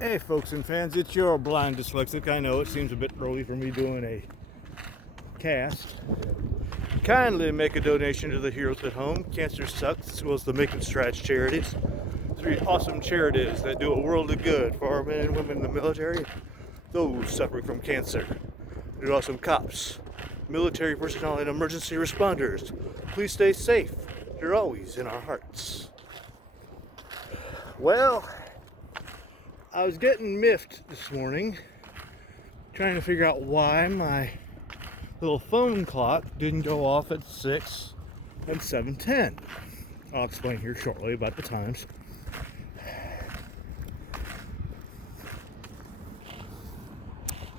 Hey folks and fans, it's your blind dyslexic. I know it seems a bit early for me doing a cast. Kindly make a donation to the Heroes at Home, Cancer Sucks, as well as the Making Strides charities. 3 awesome charities that do a world of good for our men and women in the military, those suffering from cancer. They're awesome cops, military personnel, and emergency responders. Please stay safe. You're always in our hearts. Well, I was getting miffed this morning, trying to figure out why my little phone clock didn't go off at 6 and 7:10. I'll explain here shortly about the times.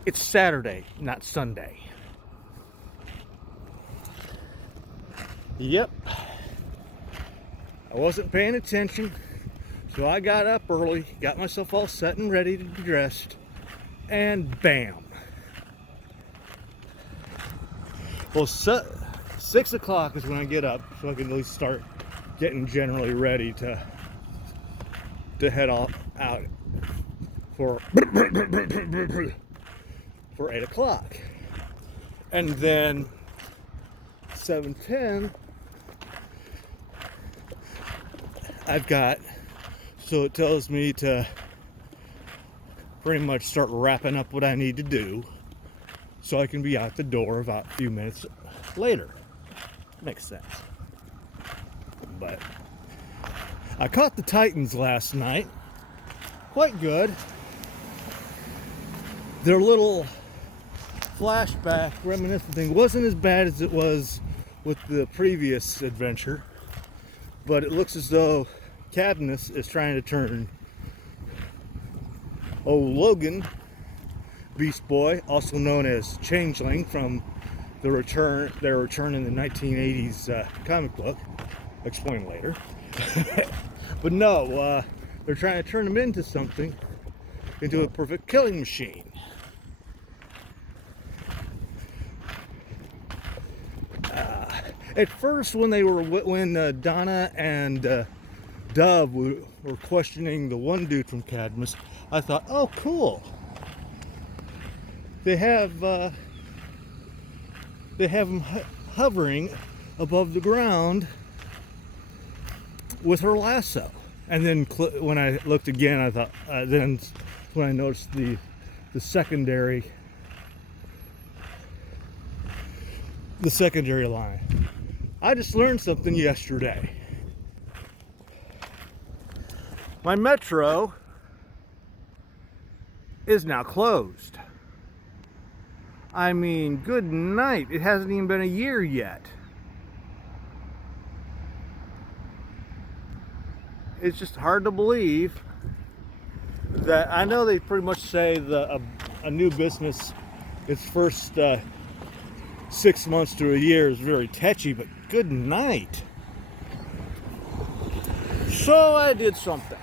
It's Saturday, not Sunday. Yep. I wasn't paying attention. So I got up early, got myself all set and ready to be dressed, and bam. Well, 6 o'clock is when I get up, so I can at least start getting generally ready to head off out for 8 o'clock. And then 7:10, so it tells me to pretty much start wrapping up what I need to do so I can be out the door about a few minutes later. Makes sense. But I caught the Titans last night. Quite good. Their little flashback reminiscent thing wasn't as bad as it was with the previous adventure, but it looks as though Cadmus is trying to turn old Logan, Beast Boy, also known as Changeling from their return in the 1980s comic book. Explain later. But no, they're trying to turn him into something, into a perfect killing machine. At first, when Donna and Dove were questioning the one dude from Cadmus, I thought, oh cool, they have him hovering above the ground with her lasso. And then when I looked again, I thought, then when I noticed the secondary line. I just learned something yesterday. My metro is now closed. I mean, good night. It hasn't even been a year yet. It's just hard to believe that. I know they pretty much say a new business, its first 6 months to a year is very tetchy, but good night. So I did something.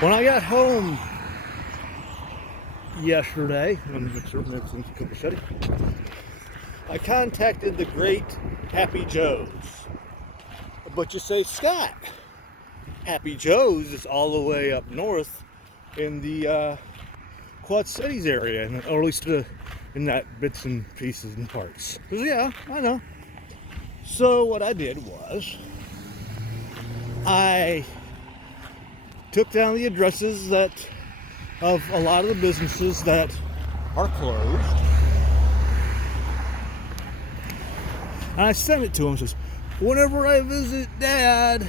When I got home yesterday, I contacted the great Happy Joe's. But you say, Scott, Happy Joe's is all the way up north in the Quad Cities area, or at least in that bits and pieces and parts. Because yeah, I know. So what I did was, I took down the addresses of a lot of the businesses that are closed, and I sent it to him. Says, whenever I visit Dad,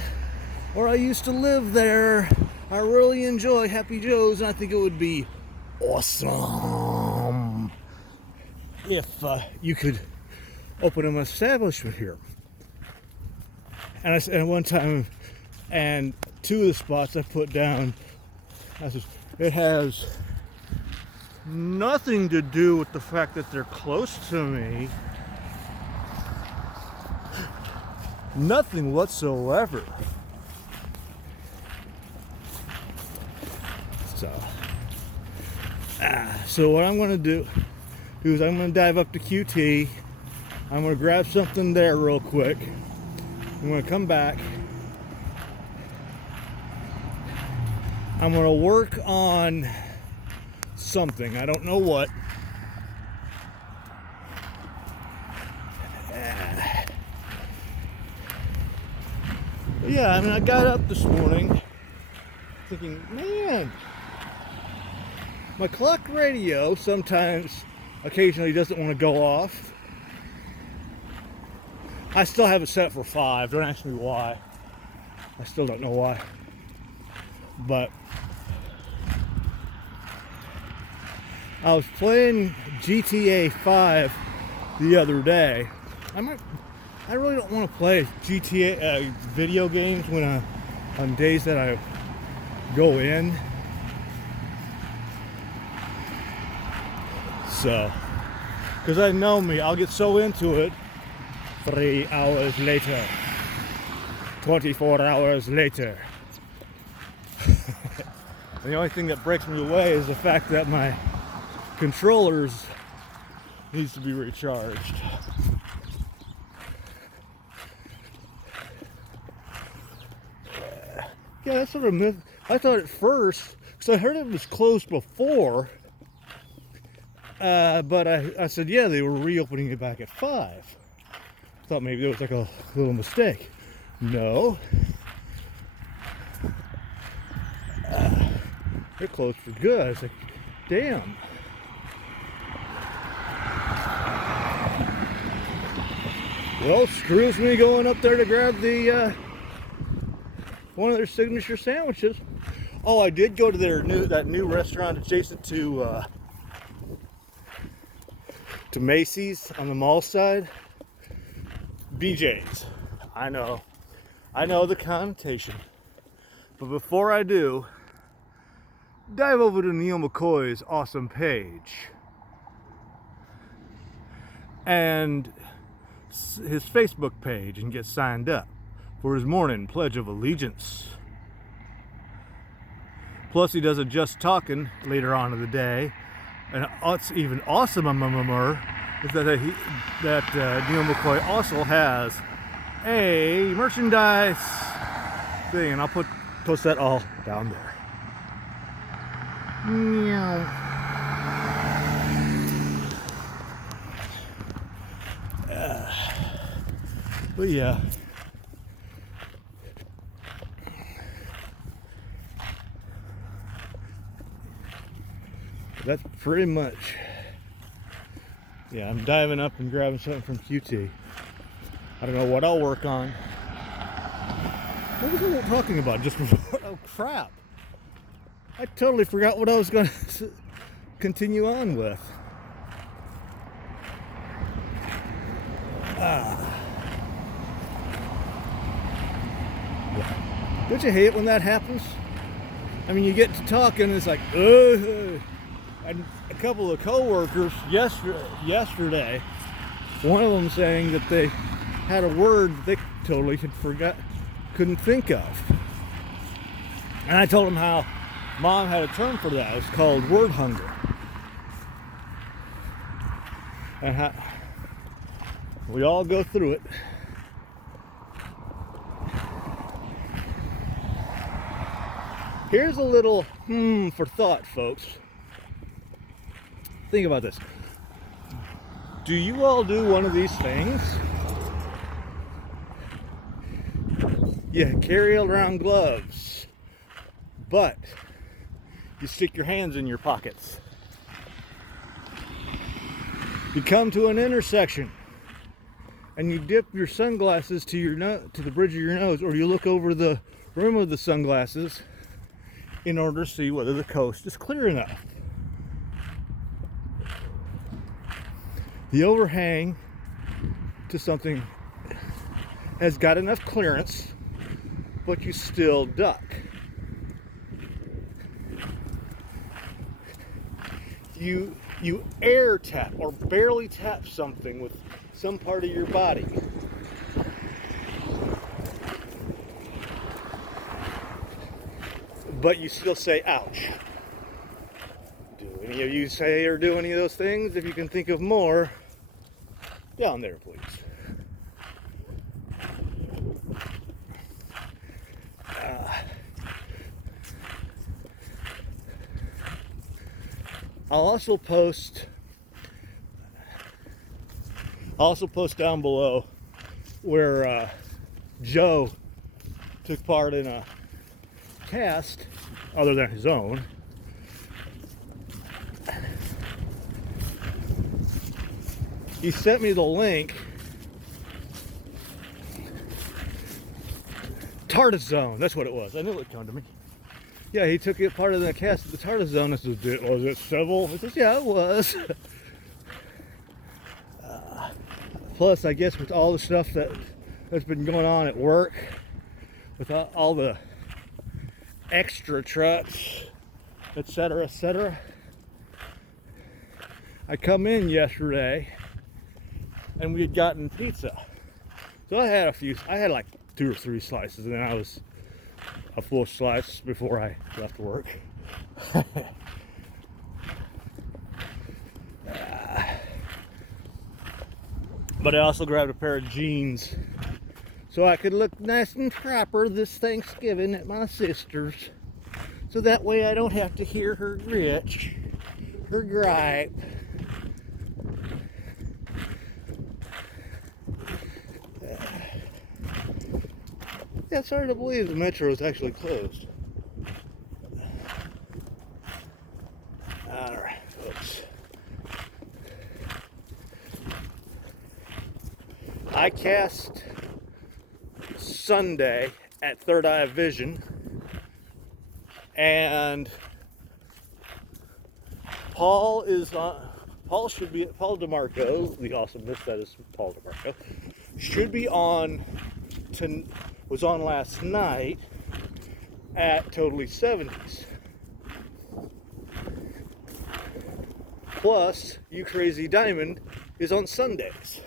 or I used to live there, I really enjoy Happy Joe's, and I think it would be awesome if you could open an establishment here. And I said one time, and 2 of the spots I put down, I said, it has nothing to do with the fact that they're close to me. Nothing whatsoever. So what I'm going to do is I'm going to dive up to QT. I'm going to grab something there real quick. I'm going to come back, I'm going to work on something. I don't know what. Yeah, I mean, I got up this morning thinking, man, my clock radio sometimes, occasionally doesn't want to go off. I still have it set for 5. Don't ask me why. I still don't know why. But I was playing GTA 5 the other day. I really don't want to play GTA video games when on days that I go in. So, because I know me, I'll get so into it. 3 hours later, 24 hours later. And the only thing that breaks me away is the fact that my controllers needs to be recharged. Yeah, that's sort of I thought at first, because I heard it was closed before, but I said, yeah, they were reopening it back at 5. Thought maybe there was like a little mistake. No. They're closed for good. I was like, damn. Well, screws me going up there to grab the one of their signature sandwiches. Oh, I did go to that new restaurant adjacent to Macy's on the mall side. BJ's. I know the connotation. But before I do, dive over to Neil McCoy's awesome page and his Facebook page and get signed up for his morning Pledge of Allegiance. Plus, he does a Just Talking later on in the day. And what's even awesomer is that Neil McCoy also has a merchandise thing, and I'll post that all down there. Meow. But yeah. That's pretty much. Yeah, I'm diving up and grabbing something from QT. I don't know what I'll work on. What was I talking about just before? Oh, crap. I totally forgot what I was going to continue on with. Don't you hate when that happens? I mean, you get to talking, it's like, ugh. And a couple of coworkers yesterday, one of them saying that they had a word they totally couldn't think of. And I told them how Mom had a term for that. It's called word hunger. And how we all go through it. Here's a little for thought, folks. Think about this. Do you all do one of these things? You carry around gloves, but you stick your hands in your pockets. You come to an intersection and you dip your sunglasses to the bridge of your nose, or you look over the rim of the sunglasses in order to see whether the coast is clear enough. The overhang to something has got enough clearance, but you still duck. You air tap or barely tap something with some part of your body. But you still say, ouch. Do any of you say or do any of those things? If you can think of more, down there, please. I'll also post down below where Joe took part in a cast other than his own. He sent me the link. TARDIS Zone, that's what it was. I knew it would come to me. Yeah, he took it part of the cast of the TARDIS Zone. I said, was it civil? He says, yeah, it was. Plus, I guess with all the stuff that's been going on at work, with all the extra trucks, etc., etc. I come in yesterday, and we had gotten pizza. So I had like 2 or 3 slices, and then I was a full slice before I left work. But I also grabbed a pair of jeans so I could look nice and proper this Thanksgiving at my sister's, so that way I don't have to hear her gritch, her gripe. Yeah, it's hard to believe the metro is actually closed. Alright, folks. I cast Sunday at Third Eye Vision, and Paul DeMarco, the awesomeness that is Paul DeMarco, was on last night at Totally 70s. Plus, You Crazy Diamond is on Sundays.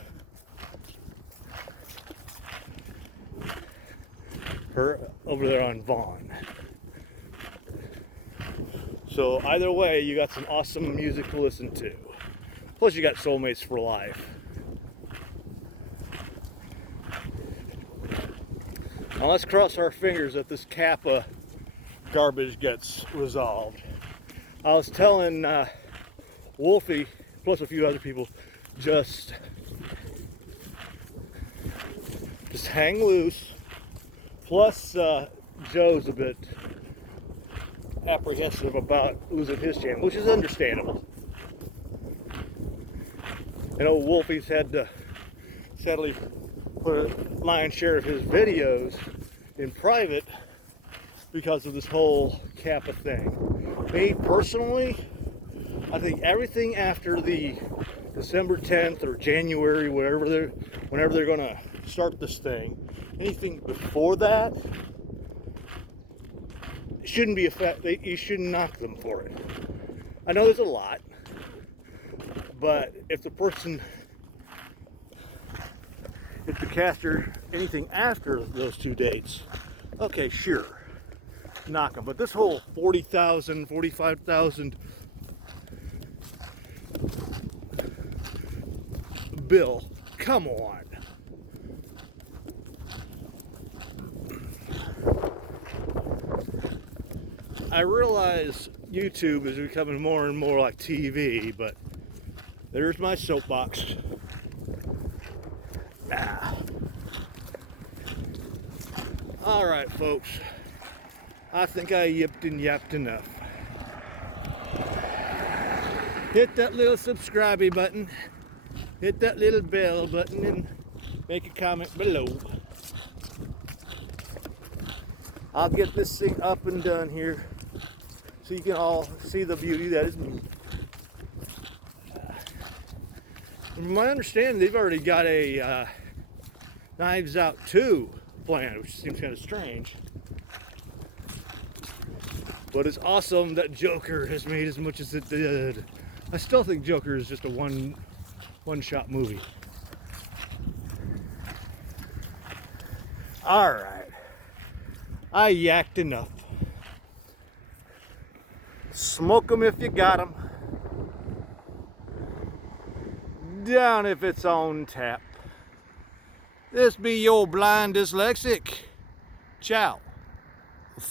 Her over there on Vaughn. So either way, you got some awesome music to listen to. Plus, you got Soulmates for Life. Now let's cross our fingers that this Kappa garbage gets resolved. I was telling Wolfie, plus a few other people, just hang loose. Plus, Joe's a bit apprehensive about losing his channel, which is understandable. I know Wolfie's had to sadly put a lion's share of his videos in private because of this whole Kappa thing. Me personally, I think everything after the December 10th or January, whenever they're going to start this thing, anything before that shouldn't be you shouldn't knock them for it. I know there's a lot, but if the caster anything after those 2 dates, okay, sure, knock them. But this whole 40,000, 45,000 bill, come on. I realize YouTube is becoming more and more like TV, but there's my soapbox. Alright, folks. I think I yipped and yapped enough. Hit that little subscribe button. Hit that little bell button and make a comment below. I'll get this thing up and done here so you can all see the beauty that is me. From my understanding, they've already got a Knives Out 2 planned, which seems kind of strange. But it's awesome that Joker has made as much as it did. I still think Joker is just a one-shot movie. Alright. I yacked enough. Smoke 'em if you got 'em. Down if it's on tap. This be your blind dyslexic. Ciao. For